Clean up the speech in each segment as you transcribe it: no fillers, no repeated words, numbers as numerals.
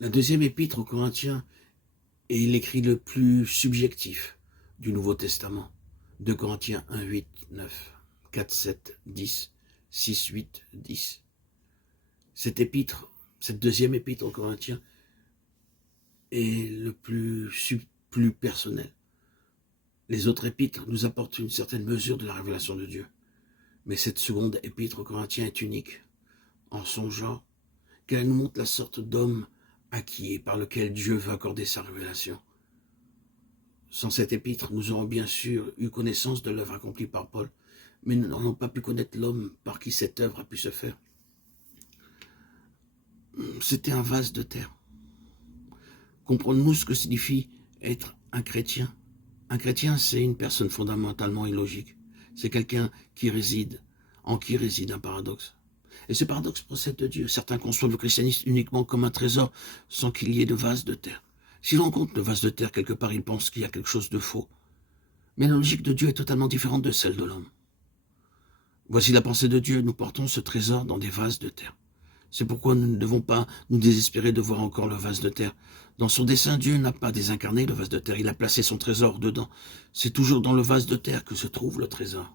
La deuxième épître aux Corinthiens est l'écrit le plus subjectif du Nouveau Testament. 2 Corinthiens 1, 8, 9, 4, 7, 10, 6, 8, 10. Cette deuxième épître aux Corinthiens est le plus personnel. Les autres épîtres nous apportent une certaine mesure de la révélation de Dieu. Mais cette seconde épître aux Corinthiens est unique en son genre, car elle nous montre la sorte d'homme acquis et par lequel Dieu veut accorder sa révélation. Sans cette épître, nous aurons bien sûr eu connaissance de l'œuvre accomplie par Paul, mais nous n'aurions pas pu connaître l'homme par qui cette œuvre a pu se faire. C'était un vase de terre. Comprenons-nous ce que signifie être un chrétien? Un chrétien, c'est une personne fondamentalement illogique. C'est quelqu'un en qui réside un paradoxe. Et ce paradoxe procède de Dieu. Certains conçoivent le christianisme uniquement comme un trésor sans qu'il y ait de vase de terre. S'ils rencontrent le vase de terre quelque part, ils pensent qu'il y a quelque chose de faux. Mais la logique de Dieu est totalement différente de celle de l'homme. Voici la pensée de Dieu, nous portons ce trésor dans des vases de terre. C'est pourquoi nous ne devons pas nous désespérer de voir encore le vase de terre. Dans son dessein, Dieu n'a pas désincarné le vase de terre, il a placé son trésor dedans. C'est toujours dans le vase de terre que se trouve le trésor.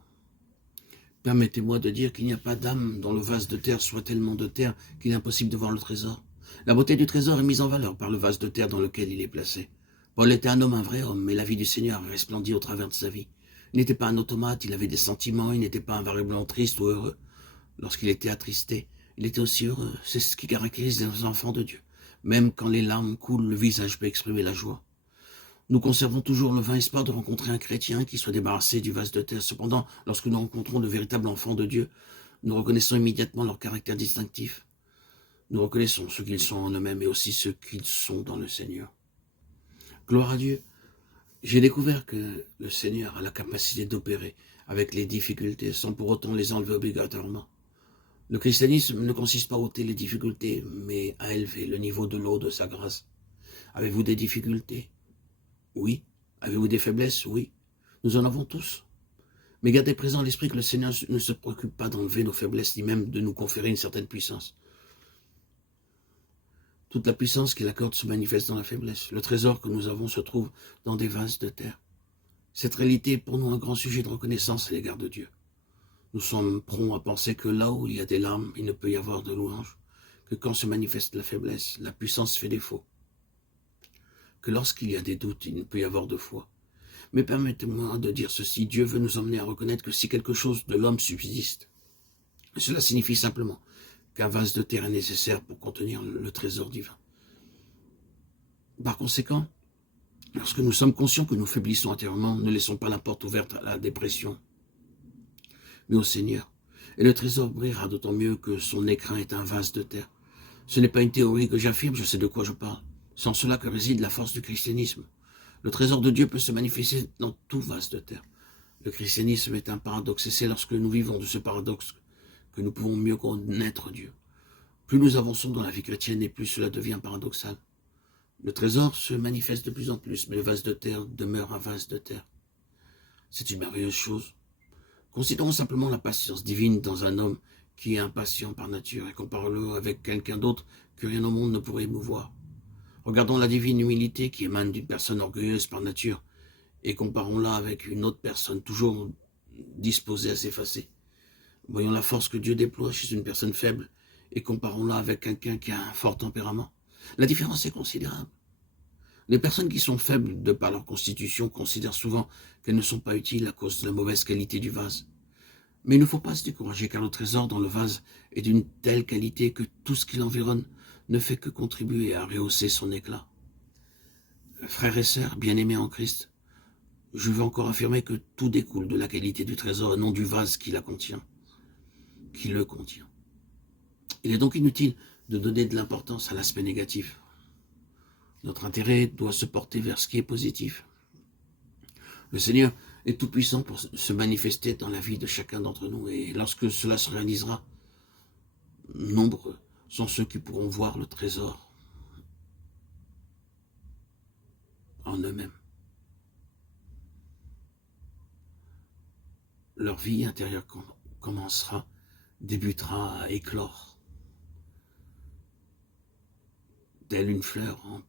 Permettez-moi de dire qu'il n'y a pas d'âme dont le vase de terre soit tellement de terre qu'il est impossible de voir le trésor. La beauté du trésor est mise en valeur par le vase de terre dans lequel il est placé. Paul était un homme, un vrai homme, mais la vie du Seigneur resplendit au travers de sa vie. Il n'était pas un automate, il avait des sentiments, il n'était pas invariablement triste ou heureux. Lorsqu'il était attristé, il était aussi heureux. C'est ce qui caractérise les enfants de Dieu. Même quand les larmes coulent, le visage peut exprimer la joie. Nous conservons toujours le vain espoir de rencontrer un chrétien qui soit débarrassé du vase de terre. Cependant, lorsque nous rencontrons de véritables enfants de Dieu, nous reconnaissons immédiatement leur caractère distinctif. Nous reconnaissons ce qu'ils sont en eux-mêmes et aussi ce qu'ils sont dans le Seigneur. Gloire à Dieu. J'ai découvert que le Seigneur a la capacité d'opérer avec les difficultés sans pour autant les enlever obligatoirement. Le christianisme ne consiste pas à ôter les difficultés, mais à élever le niveau de l'eau de sa grâce. Avez-vous des difficultés? Oui. Avez-vous des faiblesses? Oui. Nous en avons tous. Mais gardez présent à l'esprit que le Seigneur ne se préoccupe pas d'enlever nos faiblesses, ni même de nous conférer une certaine puissance. Toute la puissance qu'il accorde se manifeste dans la faiblesse. Le trésor que nous avons se trouve dans des vases de terre. Cette réalité est pour nous un grand sujet de reconnaissance à l'égard de Dieu. Nous sommes prompts à penser que là où il y a des larmes, il ne peut y avoir de louange, que quand se manifeste la faiblesse, la puissance fait défaut, que lorsqu'il y a des doutes, il ne peut y avoir de foi. Mais permettez-moi de dire ceci, Dieu veut nous emmener à reconnaître que si quelque chose de l'homme subsiste, cela signifie simplement qu'un vase de terre est nécessaire pour contenir le trésor divin. Par conséquent, lorsque nous sommes conscients que nous faiblissons intérieurement, ne laissons pas la porte ouverte à la dépression, mais au Seigneur. Et le trésor brillera d'autant mieux que son écrin est un vase de terre. Ce n'est pas une théorie que j'affirme, je sais de quoi je parle. C'est en cela que réside la force du christianisme. Le trésor de Dieu peut se manifester dans tout vase de terre. Le christianisme est un paradoxe, et c'est lorsque nous vivons de ce paradoxe que nous pouvons mieux connaître Dieu. Plus nous avançons dans la vie chrétienne, et plus cela devient paradoxal. Le trésor se manifeste de plus en plus, mais le vase de terre demeure un vase de terre. C'est une merveilleuse chose. Considérons simplement la patience divine dans un homme qui est impatient par nature et comparons-le avec quelqu'un d'autre que rien au monde ne pourrait émouvoir. Regardons la divine humilité qui émane d'une personne orgueilleuse par nature et comparons-la avec une autre personne toujours disposée à s'effacer. Voyons la force que Dieu déploie chez une personne faible et comparons-la avec quelqu'un qui a un fort tempérament. La différence est considérable. Les personnes qui sont faibles de par leur constitution considèrent souvent qu'elles ne sont pas utiles à cause de la mauvaise qualité du vase. Mais il ne faut pas se décourager car le trésor dans le vase est d'une telle qualité que tout ce qui l'environne ne fait que contribuer à rehausser son éclat. Frères et sœurs, bien-aimés en Christ, je veux encore affirmer que tout découle de la qualité du trésor et non du vase qui le contient. Il est donc inutile de donner de l'importance à l'aspect négatif. Notre intérêt doit se porter vers ce qui est positif. Le Seigneur est tout puissant pour se manifester dans la vie de chacun d'entre nous et lorsque cela se réalisera, nombreux sont ceux qui pourront voir le trésor en eux-mêmes. Leur vie intérieure débutera à éclore. telle une fleur en